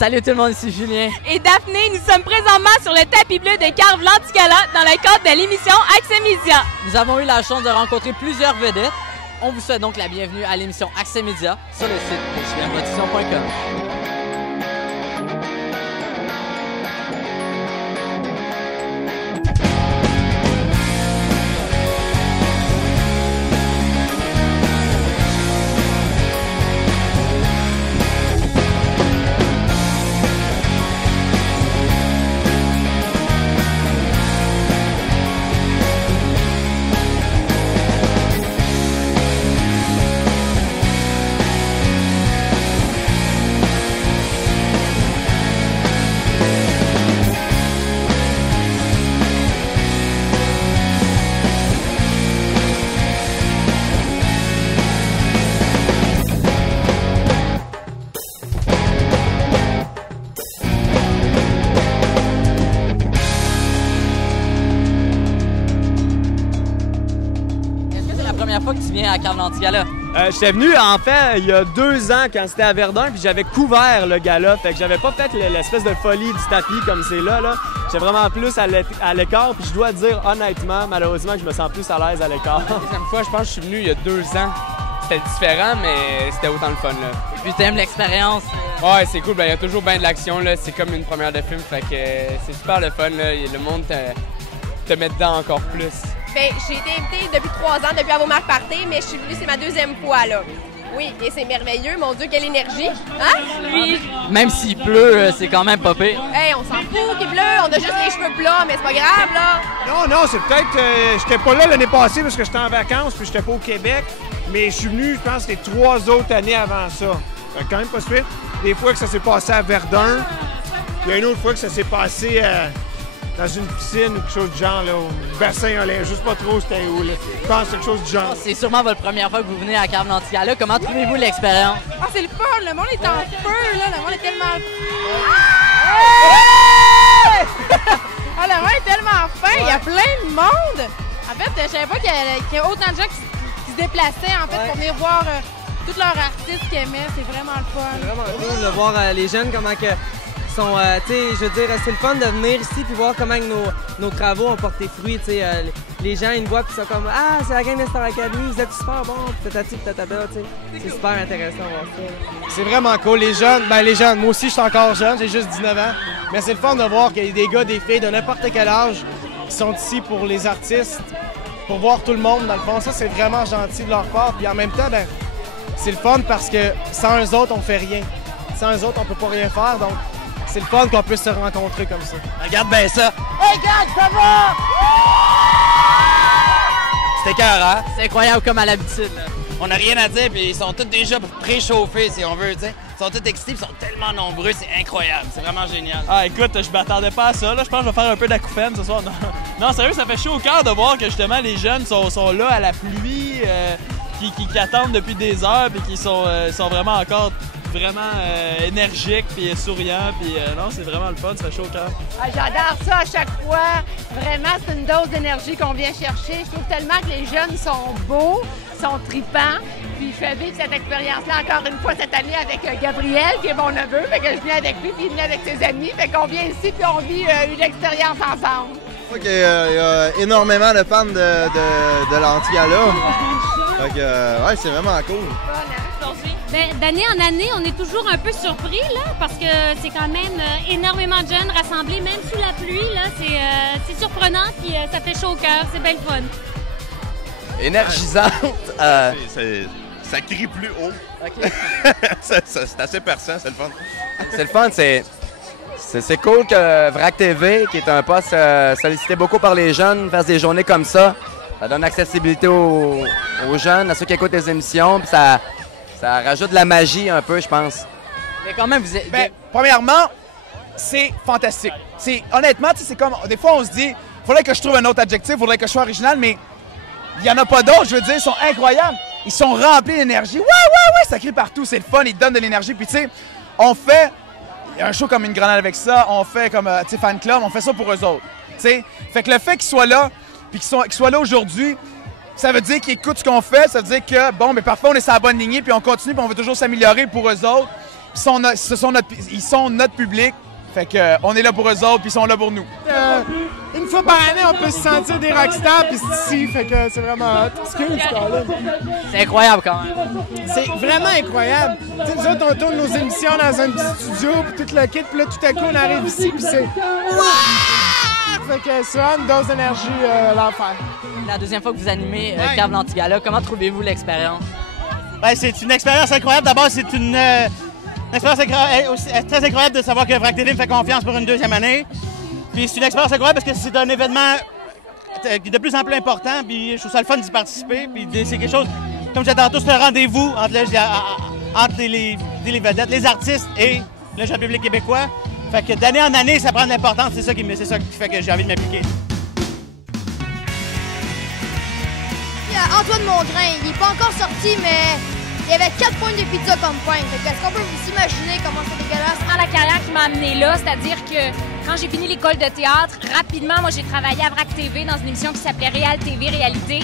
Salut tout le monde, ici Julien. Et Daphné, nous sommes présentement sur le tapis bleu de Carve l'Antigala dans le cadre de l'émission Accès Média. Nous avons eu la chance de rencontrer plusieurs vedettes. On vous souhaite donc la bienvenue à l'émission Accès Média sur le site de chilienproduction.com. Fois que tu viens à Carve l'Antigala? J'étais venu, en fait, il y a 2 ans quand c'était à Verdun, puis j'avais couvert le gala. Fait que j'avais pas fait l'espèce de folie du tapis comme c'est là. J'étais vraiment plus à l'écart, puis je dois dire honnêtement, malheureusement, que je me sens plus à l'aise à l'écart. La deuxième fois, je pense que je suis venu il y a 2 ans. C'était différent, mais c'était autant le fun, là. Et puis t'aimes l'expérience? Ouais, c'est cool. Il y a toujours bien de l'action, là. C'est comme une première de film, fait que c'est super le fun, là. Le monde te met dedans encore plus. Ben, j'ai été invitée depuis 3 ans, depuis Avomark Party, mais je suis venue, c'est ma 2e fois, là. Oui, et c'est merveilleux. Mon Dieu, quelle énergie! Hein? Oui. Même s'il pleut, c'est quand même pas pire. Hey, on s'en fout qu'il pleut, on a juste les cheveux plats, mais c'est pas grave, là. Non, c'est peut-être... j'étais pas là l'année passée parce que j'étais en vacances, puis j'étais pas au Québec. Mais je suis venu, je pense, les 3 autres années avant ça. Fait quand même pas suite. Des fois que ça s'est passé à Verdun. Il y a une autre fois que ça s'est passé dans une piscine ou quelque chose du genre, là, au bassin olympique. Je sais pas trop c'était où, là. Je pense quelque chose du genre. C'est sûrement votre première fois que vous venez à Carve l'Antigala. Comment trouvez-vous l'expérience? Ah, c'est le fun! Le monde est en feu, là. Le monde est tellement... Ah, le monde est tellement fin! Il y a plein de monde! En fait, je savais pas qu'il y a autant de gens qui se déplaçaient, en fait, pour venir voir tous leurs artistes qu'ils aimaient. C'est vraiment le fun. C'est vraiment cool de voir les jeunes, comment que sont, tu sais, je veux dire, c'est le fun de venir ici puis voir comment nos travaux ont porté fruit, tu sais. Les gens, ils nous voient puis ils sont comme « Ah, c'est la gang de Star Academy, vous êtes super bons, tatati, tatata », tu sais. C'est super intéressant de voir ça. C'est vraiment cool. Les jeunes, moi aussi, je suis encore jeune, j'ai juste 19 ans. Mais c'est le fun de voir qu'il y a des gars, des filles de n'importe quel âge qui sont ici pour les artistes, pour voir tout le monde, dans le fond. Ça, c'est vraiment gentil de leur part. Puis en même temps, ben, c'est le fun parce que sans eux autres, on fait rien. Sans eux autres, on peut pas rien faire. Donc, c'est le fun qu'on puisse se rencontrer comme ça. Regarde bien ça! Hey, gang, ça va? C'était écœurant. C'est incroyable comme à l'habitude. On n'a rien à dire, puis ils sont tous déjà préchauffés, si on veut, tu sais. Ils sont tous excités, ils sont tellement nombreux, c'est incroyable. C'est vraiment génial. Ah, écoute, je m'attendais pas à ça. Là, je pense que je vais faire un peu d'acouphène ce soir. Non, sérieux, ça fait chaud au cœur de voir que justement les jeunes sont là à la pluie, qui attendent depuis des heures, puis qui sont vraiment encore énergiques, puis souriants, puis non, c'est vraiment le fun, ça fait chaud au cœur. Ah, j'adore ça à chaque fois. Vraiment, c'est une dose d'énergie qu'on vient chercher. Je trouve tellement que les jeunes sont beaux, sont tripants. Puis je fais vivre cette expérience-là encore une fois cette année avec Gabriel, qui est mon neveu. Fait que je viens avec lui, puis il vient avec ses amis. Fait qu'on vient ici, puis on vit une expérience ensemble. Il y a énormément de fans de l'Antigala. Fait que, ouais, c'est vraiment cool. Bien, d'année en année, on est toujours un peu surpris, là, parce que c'est quand même énormément de jeunes rassemblés, même sous la pluie, là. C'est surprenant, puis ça fait chaud au cœur, c'est bien le fun. Énergisante. Ça crie plus haut. Okay. C'est assez perçant, c'est le fun. C'est le fun, c'est cool que VRAC TV, qui est un poste sollicité beaucoup par les jeunes, fasse des journées comme ça. Ça donne accessibilité aux jeunes, à ceux qui écoutent les émissions, puis ça rajoute de la magie un peu, je pense. Mais quand même, vous êtes... Ben, premièrement, c'est fantastique. Honnêtement, c'est comme... Des fois, on se dit, faudrait que je trouve un autre adjectif, faudrait que je sois original, mais il n'y en a pas d'autres, je veux dire, ils sont incroyables. Ils sont remplis d'énergie. Ouais, ça crie partout, c'est le fun, ils donnent de l'énergie. Puis tu sais, on fait un show comme une grenade avec ça, on fait comme, tu sais, fan club, on fait ça pour eux autres. Tu sais, fait que le fait qu'ils soient là, puis qu'ils soient là aujourd'hui, ça veut dire qu'ils écoutent ce qu'on fait, ça veut dire que, bon, mais parfois on est sur la bonne lignée, puis on continue, puis on veut toujours s'améliorer pour eux autres. Ils sont notre public. Fait que on est là pour eux autres, puis ils sont là pour nous. Une fois par année, on peut se sentir des rockstars, puis c'est ici, fait que c'est vraiment hot. C'est incroyable quand même. C'est vraiment incroyable. T'sais, nous autres, on tourne nos émissions dans un petit studio, puis tout le kit, puis là, tout à coup, on arrive ici, puis c'est... Fait que c'est vraiment une dose d'énergie, l'enfer. La deuxième fois que vous animez Cave l'Antigala, comment trouvez-vous l'expérience? Ben, c'est une expérience incroyable. D'abord, c'est une expérience très incroyable de savoir que VRAC TV me fait confiance pour une deuxième année. Puis c'est une expérience incroyable parce que c'est un événement de plus en plus important. Puis je trouve ça le fun d'y participer. Puis c'est quelque chose, comme je disais tantôt, c'est un rendez-vous entre les vedettes, les artistes et le jeune public québécois. Fait que d'année en année, ça prend de l'importance. C'est ça qui fait que j'ai envie de m'appliquer. Antoine Mongrain, il n'est pas encore sorti, mais il y avait 4 points de pizza comme pain. Est-ce qu'on peut vous imaginer comment c'est dégueulasse? La carrière qui m'a amenée là, c'est-à-dire que quand j'ai fini l'école de théâtre, rapidement, moi j'ai travaillé à VRAC TV dans une émission qui s'appelait Réal TV Réalité.